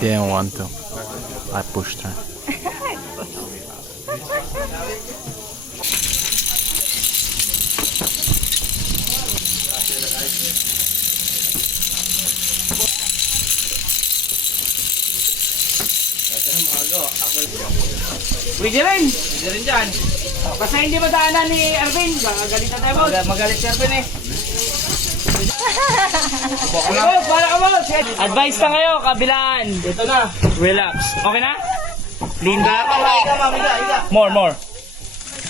didn't want to. I pushed her. Pwede rin dyan. Basta hindi madaanan ni Arvin, gagalit na tayo. Magalit si Arvin eh. Advice na ngayon, kabilaan. Ito na. Relax. Okay na? Lean back. More.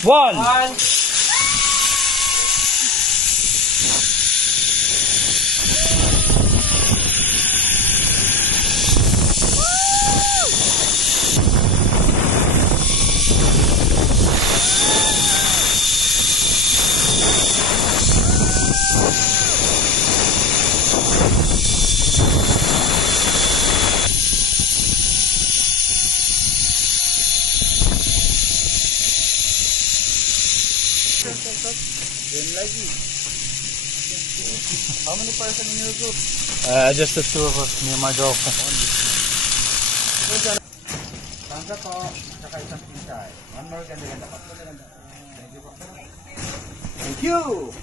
One. How many person in your group? Just the two of us, me and my girlfriend. Tangka po, saka isang pinsay. One more ganda po. Thank you!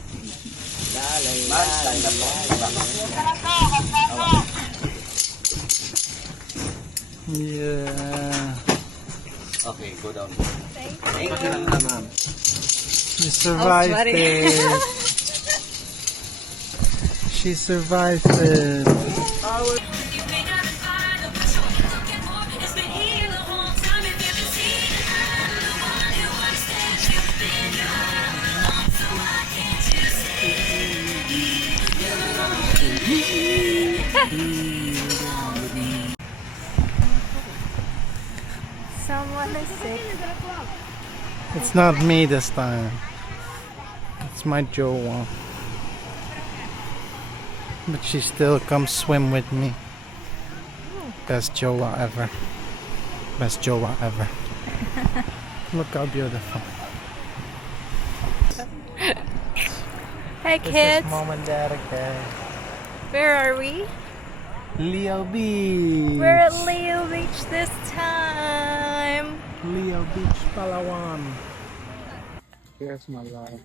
Yeah. Okay, go down. Thank you. Ma'am. You survived it. She survived it. Someone is sick. It's not me this time. It's my Joa. But she still comes swim with me. Best Joa ever. Best Joa ever. Look how beautiful. Hey This kids, is Mom and Dad again. where are we? Leo Beach. We're at Leo Beach this time. Leo Beach, Palawan. Here's my love.